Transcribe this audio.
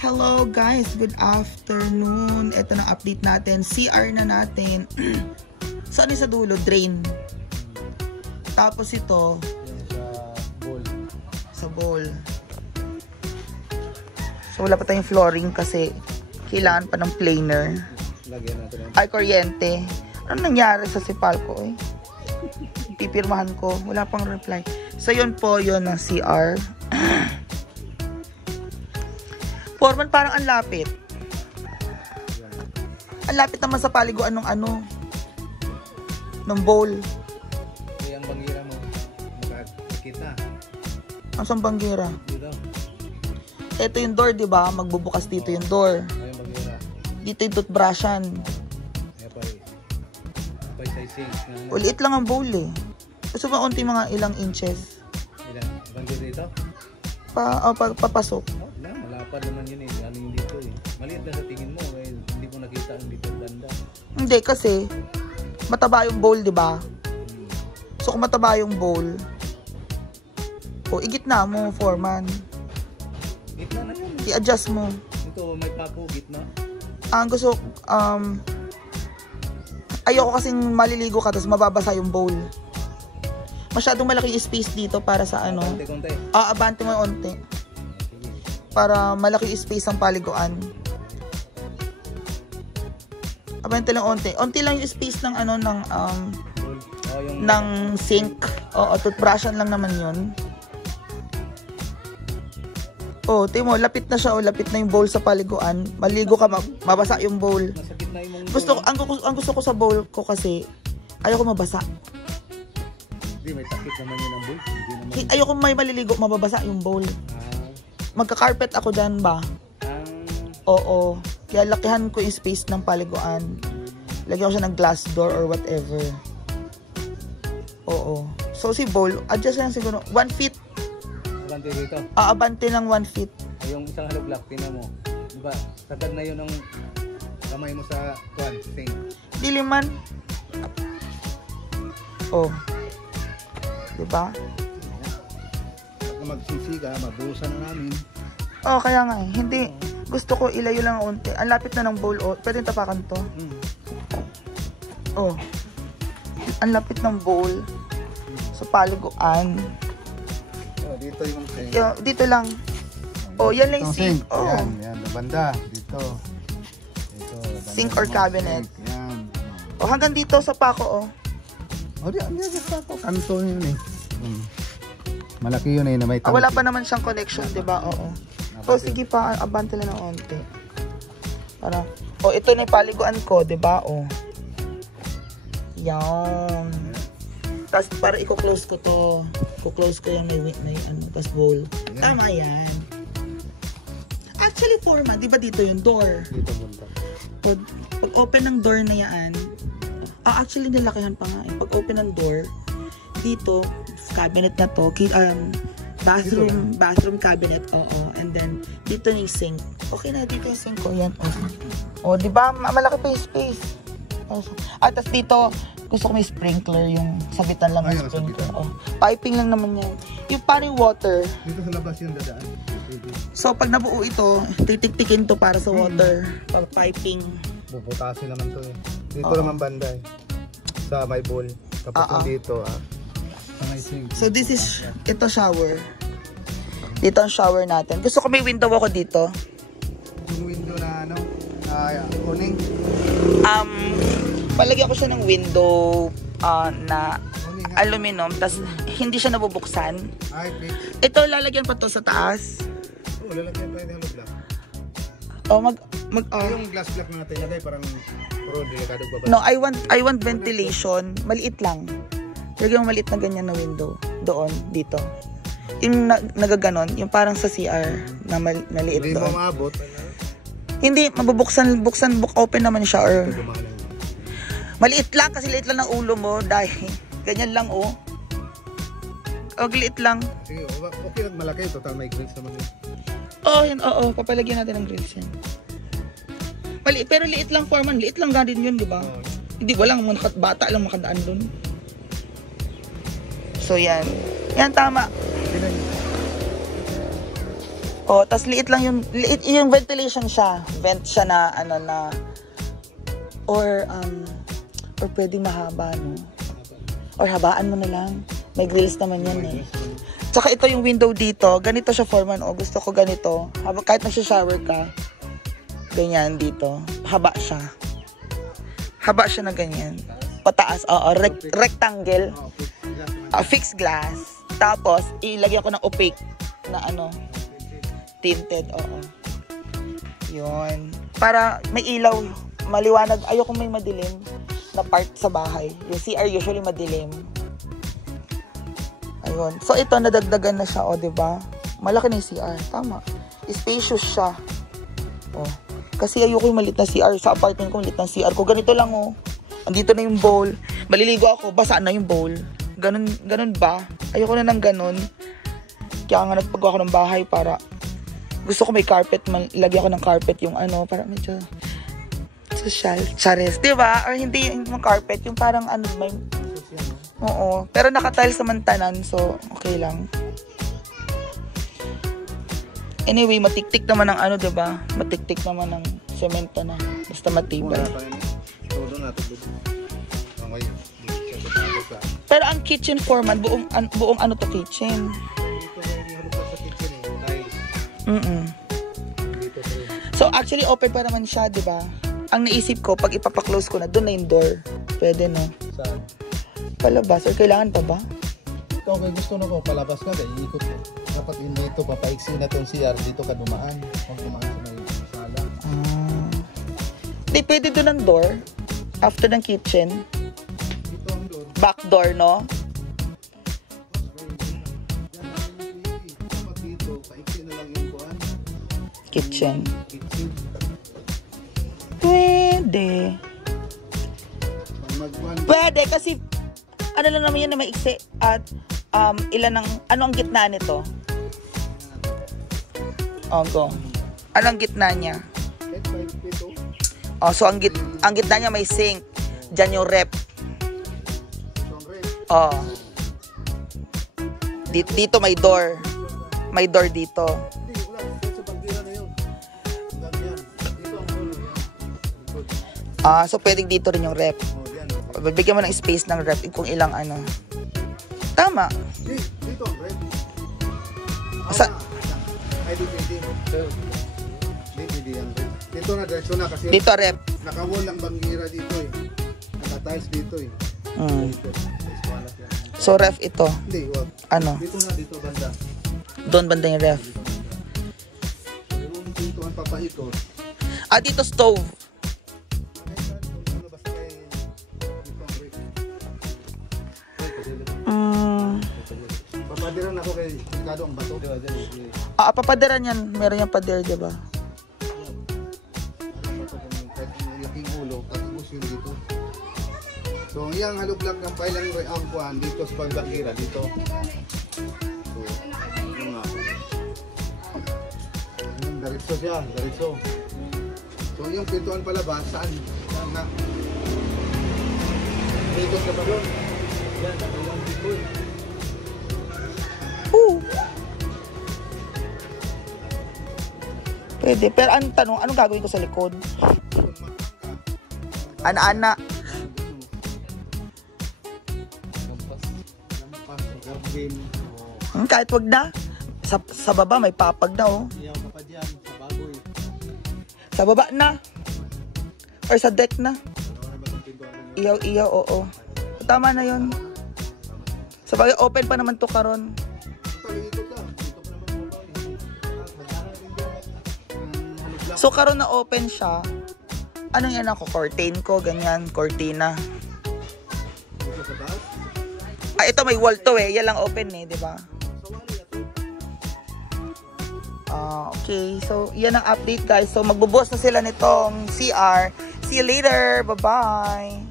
Hello guys, good afternoon. Ito na update natin. CR na natin. So ano sa dulo? Drain. Tapos ito sa bowl. So wala pa tayong flooring kasi kailangan pa ng planer. Ay, kuryente. Ano nangyari sa Sipalco eh? Pipirmahan ko. Wala pang reply. So yun po, yun ang CR. Foreman, parang ang lapit. Ang lapit naman sa paliguan ng ano, ng bowl. Kaya ang bangira mo, makakita. Ang saan bangira? Ito yung door, di ba? Magbubukas dito yung door. Ayun bangira. Dito yung toothbrushan. Kaya pa size. Uliit lang ang bowl eh. Gusto ba unti mga ilang inches? Ilan? Bangira dito? Papasok. Wala pa naman yun eh. Ano yung dito eh. Maliit na sa tingin mo. Eh, hindi mo nakita ang dito banda. Hindi kasi mataba yung bowl, di ba? So kung mataba yung bowl, igitna mo, foreman. Gitna na yun. I-adjust mo. Ito, may pako, gitna. Ang gusto, ayoko kasing maliligo ka tapos mababasa yung bowl. Masyadong malaki yung space dito para sa ano. Konti-konti. Abante mo yung onti. Para malaki yung space ng paliguan. Abante lang onti. Onti lang yung space ng ano, ng sink. Oo, toothbrushan lang naman yun. Oh, timo, lapit na siya. Lapit na yung bowl sa paliguan. Maligo ka, mabasa yung bowl. Ang gusto ko sa bowl ko kasi ayoko mabasa. Hindi, may takip naman yun ang bowl. Ayoko may maliligo, mababasa yung bowl. Magka-carpet ako dyan ba? Oo. Kaya lakihan ko yung space ng paliguan. Lagyan ko siya ng glass door or whatever. Oo. So si bowl, adjust lang siguro. 1 feet. Abante dito? Abante ng 1 feet. Ay, yung isang hollow block, tingnan mo. Diba, sagad na yun ang kamay mo sa sink. Diliman. Oh. Diba? Pag magsisiga, mabuhusan na namin. Oh, kaya nga eh. Hindi. Gusto ko ilayo lang ang unti. Ang lapit na ng bowl. Oh. Pwede tapakan to. Oh. Ang lapit ng bowl. Sa paliguan. Oh, dito yung sink. Dito lang. Oh, yan lang yung sink. Oh. Yan, banda. Dito. Sink or cabinet. Yan. Oh, hanggang dito sa pako, oh. Oh, diyan sa pako. Kanto yun eh. Malaki yun eh na may wala pa naman siyang connection, diba? Oo. So, sige pa, abante lang ng onte. Para, ito na yung paliguan ko, diba? Yan. Tapos, para i-close ko to. I-close ko yung may ano, tapos bowl. Tama yan. Actually, foreman, diba dito yung door? Dito punta. Pag open ng door na yan, actually, nilakihan pa nga. Pag open ng door, dito, cabinet na to, bathroom cabinet, oo. And then, dito yung sink. Okay na, dito yung sink ko, yan. Di ba? Malaki pa yung space. Tapos dito, gusto ko may sprinkler, yung sabitan lang ng sprinkler. Piping lang naman yan. Yung parang water. Dito sa labas yung dadaan. So, pag nabuo ito, titik-tikin to para sa water. Pag piping. Bubutasin naman to eh. Dito naman banda eh. Sa may bowl. Tapos dito So this is, ito shower. Dito ang shower natin. Gusto ko may window ako dito. Yung window na ano, kuning. Palagyan ko siya ng window na aluminum. Tapos hindi siya nabubuksan. Ito lalagyan pa to sa taas. Lalagyan pa yung hollow block. Yung glass block natin lagay parang puro delikado bababa. No, I want ventilation. Maliit lang. Lagyan mo maliit na ganyan na window. Doon, dito. Yung nagaganon, yung parang sa CR na maliit doon. Hindi mo maabot. Hindi, mabubuksan, open naman siya or... Maliit lang kasi liit lang ng ulo mo dahil ganyan lang oh. Liit lang. Sige, okay lang malaki. Total may grills naman yun. Oo, papalagyan natin ng grills yan. Maliit, pero liit lang foreman. Liit lang ganun yun, di ba? Hindi, walang bata lang makadaan doon. So, yan. Yan, tama. Oh, tas liit lang yung ventilation siya. Vent siya na ano na or pwedeng mahaba, no? Or habaan mo na lang. May grills naman yan eh. Tsaka ito yung window dito. Ganito siya, Foreman. O, gusto ko ganito. Kahit nagsha-shower ka. Ganyan dito. Haba siya. Haba siya na ganyan. Pataas. Oo, rectangle. Fixed glass. Tapos, ilagyan ko ng opaque na ano, tinted. Oo. Yun. Para may ilaw, maliwanag. Ayoko may madilim na part sa bahay. Yung CR usually madilim. Ayun. So, ito, nadagdagan na siya. O, diba? Malaki na yung CR. Tama. Spacious siya. O. Kasi ayoko yung maliit na CR. Sa apartment ko, maliit na CR ko. Ganito lang, o. Andito na yung bowl. Maliligo ako. Basa na yung bowl. Ganun ba? Ayoko na ng ganun. Kaya nga nagpagawa ako ng bahay para gusto ko may carpet. Lagyan ko ng carpet yung ano. Para medyo social. Chares. Diba? Or hindi yung carpet. Yung parang ano, may... Oo. Pero naka-tiles naman tanan. So, okay lang. Anyway, matiktik naman ng ano, diba? Matiktik naman ng semento na. Basta matibay. Pero ang kitchen, Foreman, buong ano to kitchen. So, actually, open pa naman siya, diba? Ang naisip ko, pag ipapaklose ko na, doon na yung door. Pwede, no? Saan? Palabas. Or kailangan pa ba? Ikaw, kung gusto na ko, palabas ka, dahil iikot mo. Dapat hindi ito, papaiksi na itong CR, dito ka dumaan. Huwag dumaan sa may sala. Hindi, pwede doon ang door. After ng kitchen. Dito ang door. Back door, no? Dapat dito, paiksi na lang yung kuhan. Kitchen. Kitchen. Pwede. Magwan. Pwede, kasi ano lang naman yan na maiksi at ilan ang, ano ang gitna nito? Oh, go. Ano ang gitna niya? Oh, so ang gitna niya may sink. Diyan yung rep. Oh. Dito may door. May door dito. So pwedeng dito rin yung rep. Bigyan mo ng space ng rep kung ilang ano. Tama. Dito ang rep. Ay, dito ang rep. Dito na, diretso na kasi dito rep. Nakawall ang bangira dito eh. Naka-tiles dito eh. So ref ito. Hindi, wag. Ano? Dito na, dito banda. Doon banda yung ref. Dito ang papaikot. Dito stove. Papadiran ako kay Ricardo ang bato. Papadiran yan. Meron yung pader, diba? Laking ulo, tapos yun dito. So, yung halublag ng pailang ang kuhan dito sa pagbangira dito. So, yun nga. Daritso siya, daritso. So, yung pintuan palabas, saan? Saan na? Dito sa balon. Yan, yung dito. Pwede. Pero ang tanong, anong gagawin ko sa likod? Ana-ana. Kahit wag na. Sa baba may papag na, oh. Sa baba na. Or sa deck na. Iyaw-iyaw, oo. Tama na yun. Sa bagay, open pa naman to karon. So, karon na open siya. Anong yan ako? Curtain ko, ganyan. Cortina. Ito may wall to eh. Yan lang open eh, di ba? Okay. So, yan ang update guys. So, magbubuhos na sila nitong CR. See you later. Bye-bye.